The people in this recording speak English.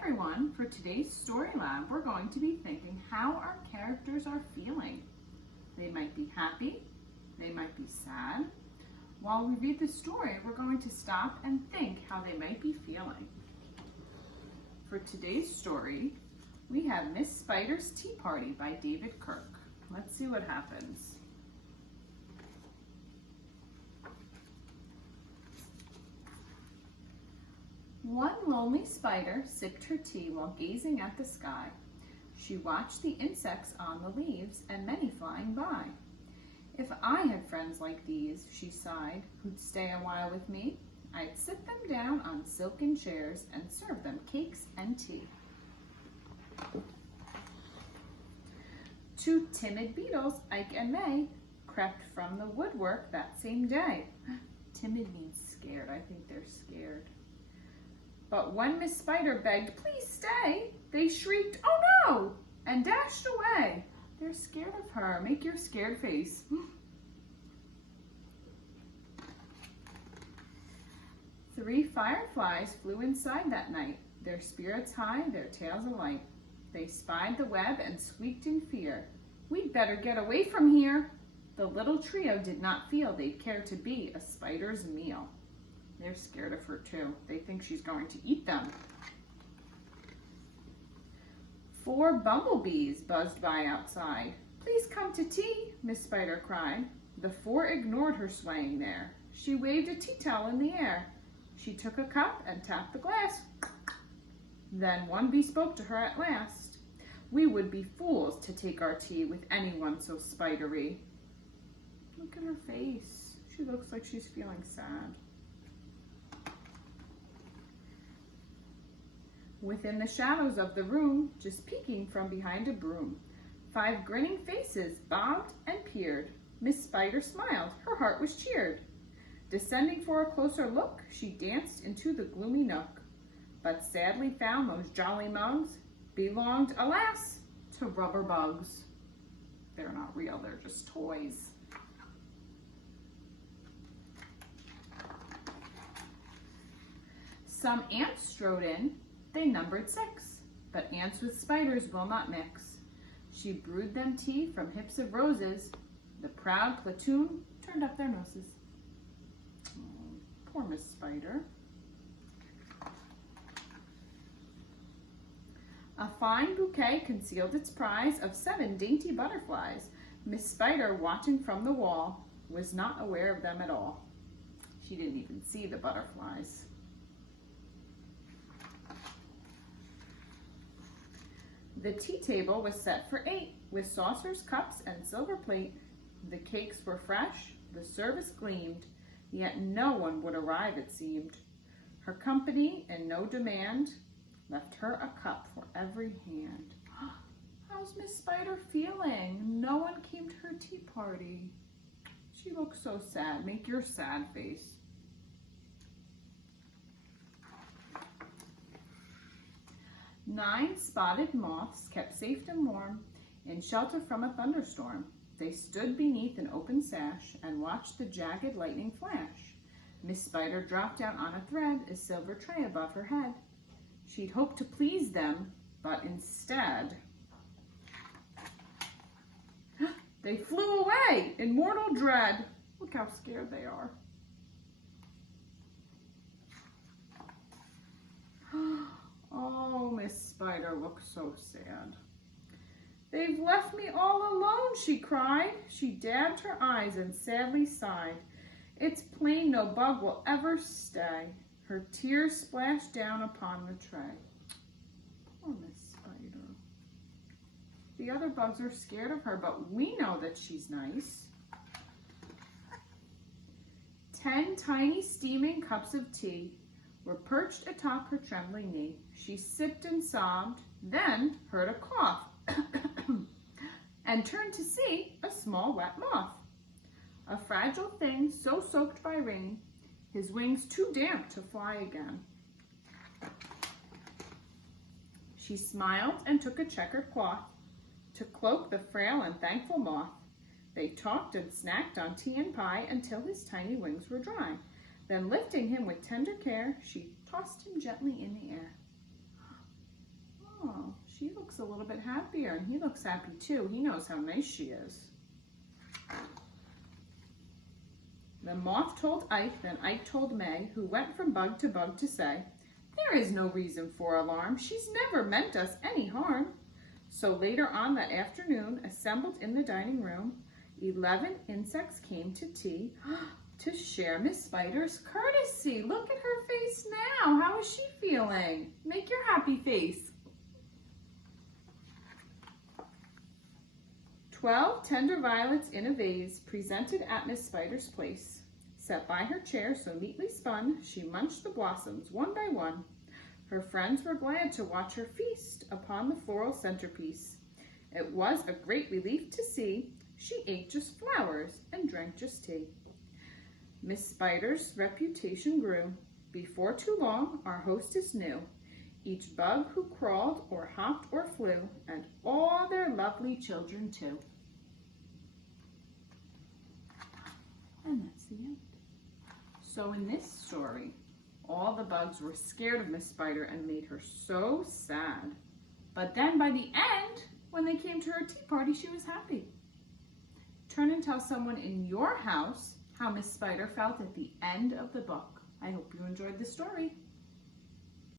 everyone, for today's Story Lab, we're going to be thinking how our characters are feeling. They might be happy, they might be sad. While we read the story, we're going to stop and think how they might be feeling. For today's story, we have Miss Spider's Tea Party by David Kirk. Let's see what happens. One lonely spider sipped her tea while gazing at the sky. She watched the insects on the leaves and many flying by. If I had friends like these, she sighed, who'd stay a while with me, I'd sit them down on silken chairs and serve them cakes and tea. Two timid beetles, Ike and May, crept from the woodwork that same day. Timid means scared. I think they're scared. But when Miss Spider begged, "Please stay," they shrieked, "Oh no!" and dashed away. They're scared of her. Make your scared face. Three fireflies flew inside that night, their spirits high, their tails alight. They spied the web and squeaked in fear. "We'd better get away from here." The little trio did not feel they'd care to be a spider's meal. They're scared of her too. They think she's going to eat them. Four bumblebees buzzed by outside. "Please come to tea," Miss Spider cried. The four ignored her swaying there. She waved a tea towel in the air. She took a cup and tapped the glass. Then one bee spoke to her at last. "We would be fools to take our tea with anyone so spidery." Look at her face. She looks like she's feeling sad. Within the shadows of the room, just peeking from behind a broom, five grinning faces bobbed and peered. Miss Spider smiled. Her heart was cheered. Descending for a closer look, she danced into the gloomy nook, but sadly found those jolly mugs belonged, alas, to rubber bugs. They're not real, they're just toys. Some ants strode in. They numbered 6, but ants with spiders will not mix. She brewed them tea from hips of roses. The proud platoon turned up their noses. Oh, poor Miss Spider. A fine bouquet concealed its prize of 7 dainty butterflies. Miss Spider, watching from the wall, was not aware of them at all. She didn't even see the butterflies. The tea table was set for 8, with saucers, cups, and silver plate. The cakes were fresh, the service gleamed, yet no one would arrive, it seemed. Her company, in no demand, left her a cup for every hand. How's Miss Spider feeling? No one came to her tea party. She looks so sad. Make your sad face. 9 spotted moths kept safe and warm in shelter from a thunderstorm. They stood beneath an open sash and watched the jagged lightning flash. Miss Spider dropped down on a thread, a silver tray above her head. She'd hoped to please them, but instead, they flew away in mortal dread. Look how scared they are. Oh, Miss Spider looks so sad. "They've left me all alone," she cried. She dabbed her eyes and sadly sighed. It's plain no bug will ever stay. Her tears splashed down upon the tray. Poor Miss Spider. The other bugs are scared of her, but we know that she's nice. 10 tiny steaming cups of tea were perched atop her trembling knee. She sipped and sobbed, then heard a cough, and turned to see a small wet moth. A fragile thing so soaked by rain, his wings too damp to fly again. She smiled and took a checkered cloth to cloak the frail and thankful moth. They talked and snacked on tea and pie until his tiny wings were dry. Then lifting him with tender care, she tossed him gently in the air. looks a little bit happier, and he looks happy too. He knows how nice she is. The moth told Ike, then Ike told May, who went from bug to bug to say, "There is no reason for alarm. She's never meant us any harm." So later on that afternoon, assembled in the dining room, 11 insects came to tea to share Miss Spider's courtesy. Look at her face now. How is she feeling? Make your happy face. 12 tender violets in a vase presented at Miss Spider's place. Set by her chair so neatly spun, she munched the blossoms one by one. Her friends were glad to watch her feast upon the floral centerpiece. It was a great relief to see she ate just flowers and drank just tea. Miss Spider's reputation grew. Before too long, our hostess knew each bug who crawled or hopped or flew, and all their lovely children too. And that's the end. So in this story, all the bugs were scared of Miss Spider and made her so sad. But then by the end, when they came to her tea party, she was happy. Turn and tell someone in your house how Miss Spider felt at the end of the book. I hope you enjoyed the story.